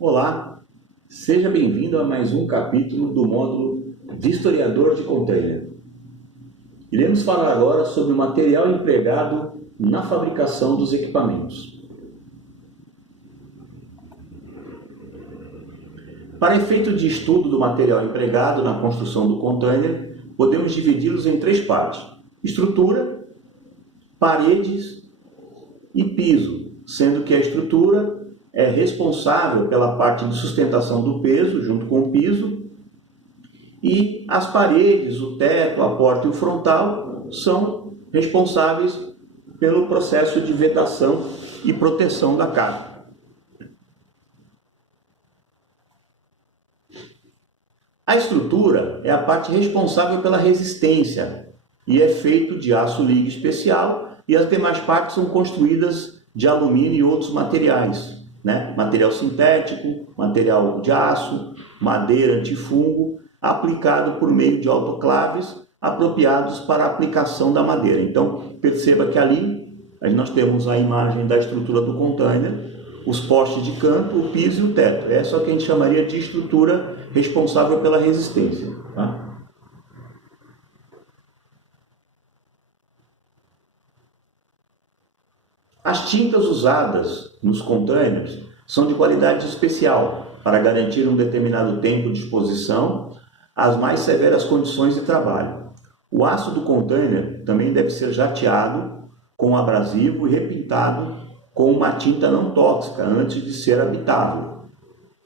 Olá, seja bem-vindo a mais um capítulo do módulo de Historiador de Container. Iremos falar agora sobre o material empregado na fabricação dos equipamentos. Para efeito de estudo do material empregado na construção do container, podemos dividi-los em três partes: estrutura, paredes e piso, sendo que a estrutura é responsável pela parte de sustentação do peso, junto com o piso, e as paredes, o teto, a porta e o frontal são responsáveis pelo processo de vedação e proteção da carga. A estrutura é a parte responsável pela resistência e é feito de aço liga especial, e as demais partes são construídas de alumínio e outros materiais. Material sintético, material de aço, madeira antifungo, aplicado por meio de autoclaves apropriados para a aplicação da madeira. Então, perceba que ali nós temos a imagem da estrutura do container, os postes de canto, o piso e o teto. Essa é o que a gente chamaria de estrutura responsável pela resistência. Tá? As tintas usadas nos containers são de qualidade especial para garantir um determinado tempo de exposição às mais severas condições de trabalho. O aço do container também deve ser jateado com abrasivo e repintado com uma tinta não tóxica antes de ser habitável,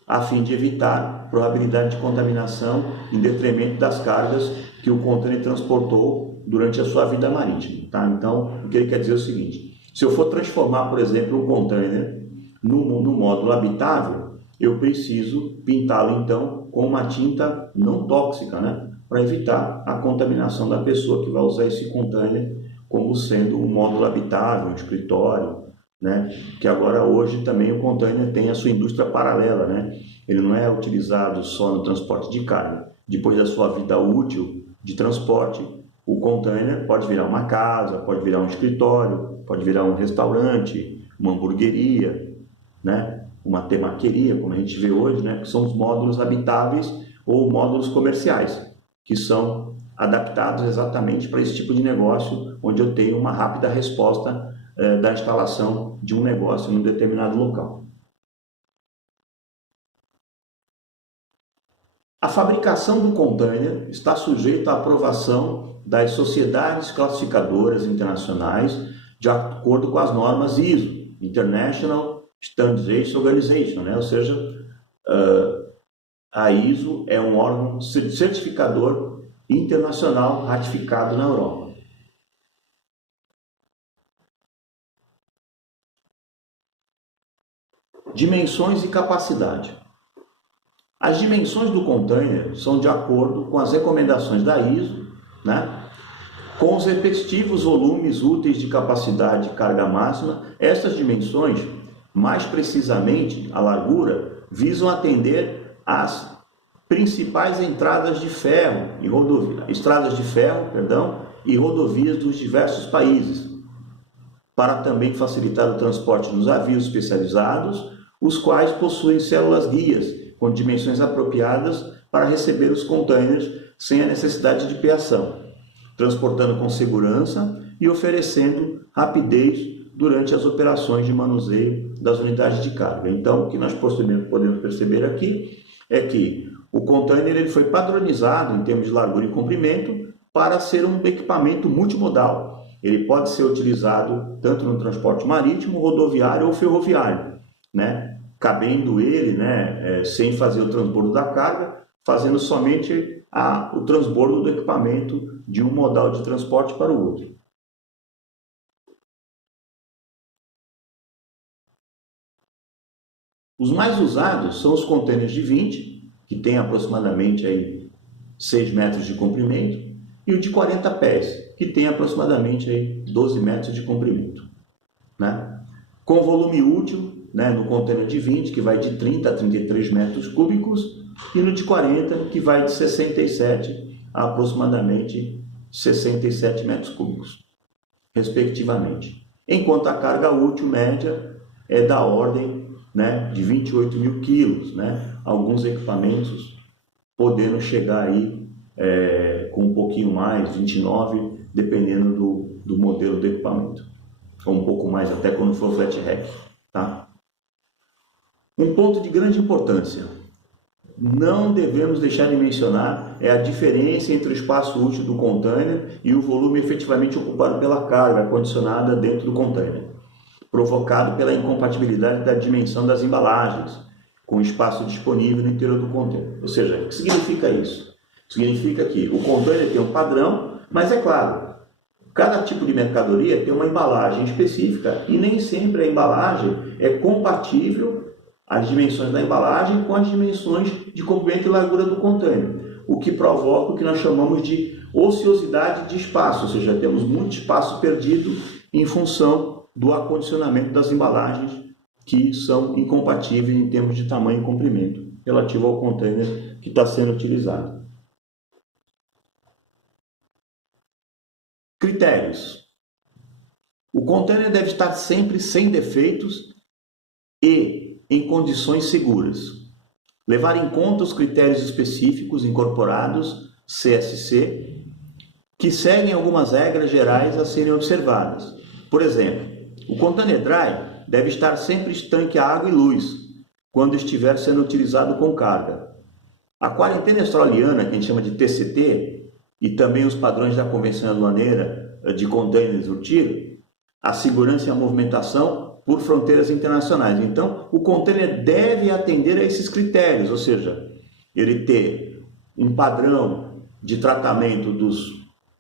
a fim de evitar probabilidade de contaminação em detrimento das cargas que o container transportou durante a sua vida marítima. Tá? Então, o que ele quer dizer é o seguinte: se eu for transformar, por exemplo, um container no módulo habitável, eu preciso pintá-lo, então, com uma tinta não tóxica, para evitar a contaminação da pessoa que vai usar esse container como sendo um módulo habitável, um escritório, que agora, hoje, também o container tem a sua indústria paralela, Ele não é utilizado só no transporte de carga. Depois da sua vida útil de transporte, o container pode virar uma casa, pode virar um escritório, pode virar um restaurante, uma hamburgueria, uma temaqueria, como a gente vê hoje, que são os módulos habitáveis ou módulos comerciais, que são adaptados exatamente para esse tipo de negócio, onde eu tenho uma rápida resposta da instalação de um negócio em um determinado local. A fabricação do container está sujeita à aprovação das sociedades classificadoras internacionais de acordo com as normas ISO, International Standardization Organization, ou seja, a ISO é um órgão certificador internacional ratificado na Europa. Dimensões e capacidade. As dimensões do container são de acordo com as recomendações da ISO, com os respectivos volumes úteis de capacidade de carga máxima. Essas dimensões, mais precisamente a largura, visam atender às principais entradas de ferro e estradas de ferro, e rodovias dos diversos países, para também facilitar o transporte nos navios especializados, os quais possuem células guias com dimensões apropriadas para receber os containers sem a necessidade de peação, transportando com segurança e oferecendo rapidez durante as operações de manuseio das unidades de carga. Então, o que nós podemos perceber aqui é que o container ele foi padronizado em termos de largura e comprimento para ser um equipamento multimodal. Ele pode ser utilizado tanto no transporte marítimo, rodoviário ou ferroviário, cabendo ele, sem fazer o transbordo da carga, fazendo somente o transbordo do equipamento de um modal de transporte para o outro. Os mais usados são os containers de 20, que tem aproximadamente 6 metros de comprimento, e o de 40 pés, que tem aproximadamente 12 metros de comprimento. Com volume útil, no container de 20, que vai de 30 a 33 metros cúbicos, e no de 40, que vai de 67 a aproximadamente 67 metros cúbicos, respectivamente. Enquanto a carga útil média é da ordem né, de 28 mil quilos, né, alguns equipamentos podendo chegar aí com um pouquinho mais, 29, dependendo do modelo do equipamento, ou um pouco mais até quando for flat rack, tá? Um ponto de grande importância, não devemos deixar de mencionar a diferença entre o espaço útil do container e o volume efetivamente ocupado pela carga condicionada dentro do container, provocado pela incompatibilidade da dimensão das embalagens com o espaço disponível no interior do container. Ou seja, o que significa isso? Significa que o container tem um padrão, mas é claro, cada tipo de mercadoria tem uma embalagem específica e nem sempre a embalagem é compatível, as dimensões da embalagem, com as dimensões de comprimento e largura do container, o que provoca o que nós chamamos de ociosidade de espaço, ou seja, temos muito espaço perdido em função do acondicionamento das embalagens que são incompatíveis em termos de tamanho e comprimento relativo ao container que está sendo utilizado. Critérios. O container deve estar sempre sem defeitos e em condições seguras. Levar em conta os critérios específicos incorporados, CSC, que seguem algumas regras gerais a serem observadas. Por exemplo, o container dry deve estar sempre estanque a água e luz, quando estiver sendo utilizado com carga. A quarentena australiana, que a gente chama de TCT, e também os padrões da Convenção Aduaneira de Containers UTIR, a segurança e a movimentação por fronteiras internacionais. Então, o container deve atender a esses critérios, ou seja, ele ter um padrão de tratamento dos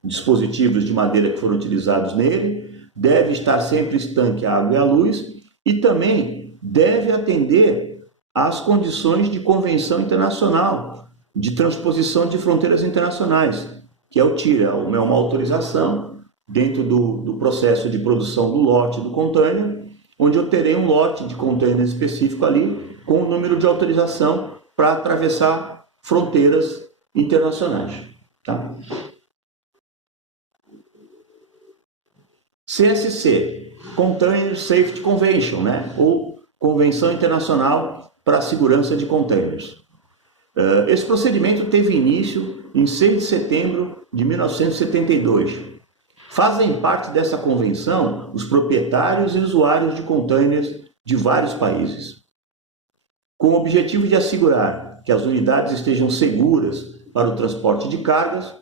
dispositivos de madeira que foram utilizados nele, deve estar sempre estanque a água e a luz, e também deve atender às condições de convenção internacional de transposição de fronteiras internacionais, que é o TIR, é uma autorização dentro do processo de produção do lote do container, onde eu terei um lote de container específico ali com o número de autorização para atravessar fronteiras internacionais. Tá? CSC, Container Safety Convention, né? Ou Convenção Internacional para a Segurança de Containers. Esse procedimento teve início em 6 de setembro de 1972. Fazem parte dessa convenção os proprietários e usuários de containers de vários países, com o objetivo de assegurar que as unidades estejam seguras para o transporte de cargas,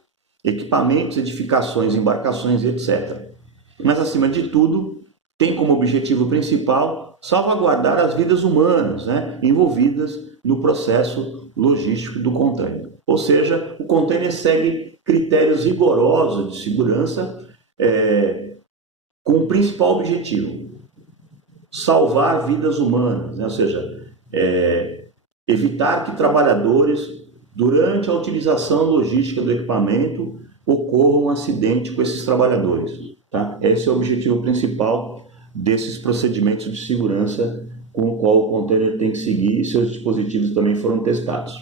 equipamentos, edificações, embarcações, etc. Mas, acima de tudo, tem como objetivo principal salvaguardar as vidas humanas, né, envolvidas no processo logístico do container. Ou seja, o container segue critérios rigorosos de segurança com o principal objetivo: salvar vidas humanas, né? Ou seja, evitar que trabalhadores, durante a utilização logística do equipamento, ocorra um acidente com esses trabalhadores. Tá? Esse é o objetivo principal desses procedimentos de segurança com o qual o container tem que seguir, e seus dispositivos também foram testados.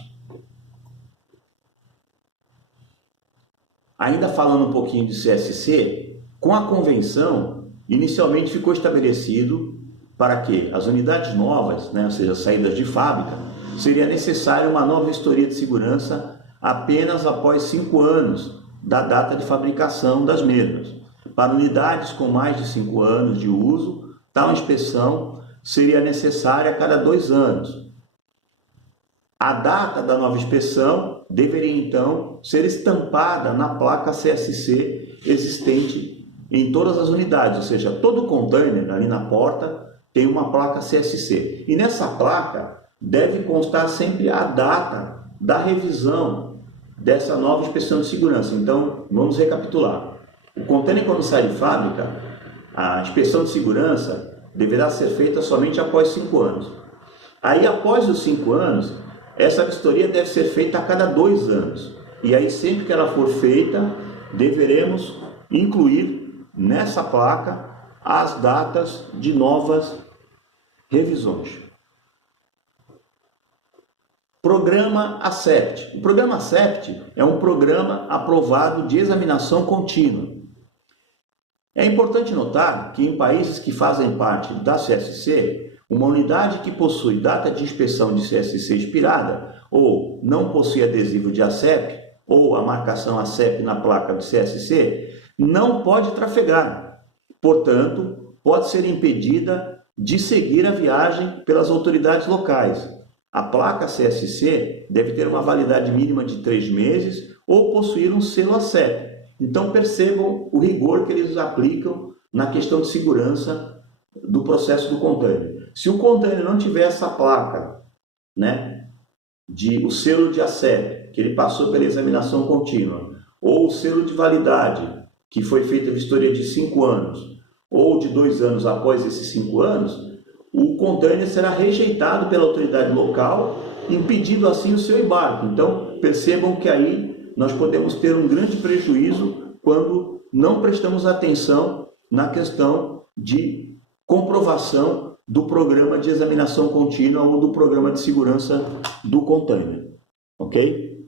Ainda falando um pouquinho de CSC, com a convenção, inicialmente ficou estabelecido para que as unidades novas, né, ou seja, saídas de fábrica, seria necessária uma nova vistoria de segurança apenas após 5 anos da data de fabricação das mesmas. Para unidades com mais de 5 anos de uso, tal inspeção seria necessária a cada 2 anos. A data da nova inspeção deveria, então, ser estampada na placa CSC existente em todas as unidades, ou seja, todo container ali na porta tem uma placa CSC. E nessa placa deve constar sempre a data da revisão dessa nova inspeção de segurança. Então, vamos recapitular. O container, quando sai de fábrica, a inspeção de segurança deverá ser feita somente após 5 anos. Aí, após os 5 anos, essa vistoria deve ser feita a cada 2 anos. E aí, sempre que ela for feita, deveremos incluir nessa placa as datas de novas revisões. Programa ACEPT. O programa ACEPT é um programa aprovado de examinação contínua. É importante notar que em países que fazem parte da CSC, Uma unidade que possui data de inspeção de CSC expirada ou não possui adesivo de ACEP ou a marcação ACEP na placa de CSC não pode trafegar. Portanto, pode ser impedida de seguir a viagem pelas autoridades locais. A placa CSC deve ter uma validade mínima de 3 meses ou possuir um selo ACEP. Então percebam o rigor que eles aplicam na questão de segurança do processo do container. Se o container não tiver essa placa, o selo de ACEP, que ele passou pela examinação contínua, ou o selo de validade, que foi feita a vistoria de 5 anos, ou de 2 anos após esses 5 anos, o container será rejeitado pela autoridade local, impedindo assim o seu embarque. Então, percebam que aí nós podemos ter um grande prejuízo quando não prestamos atenção na questão de comprovação do programa de examinação contínua ou do programa de segurança do container. Ok?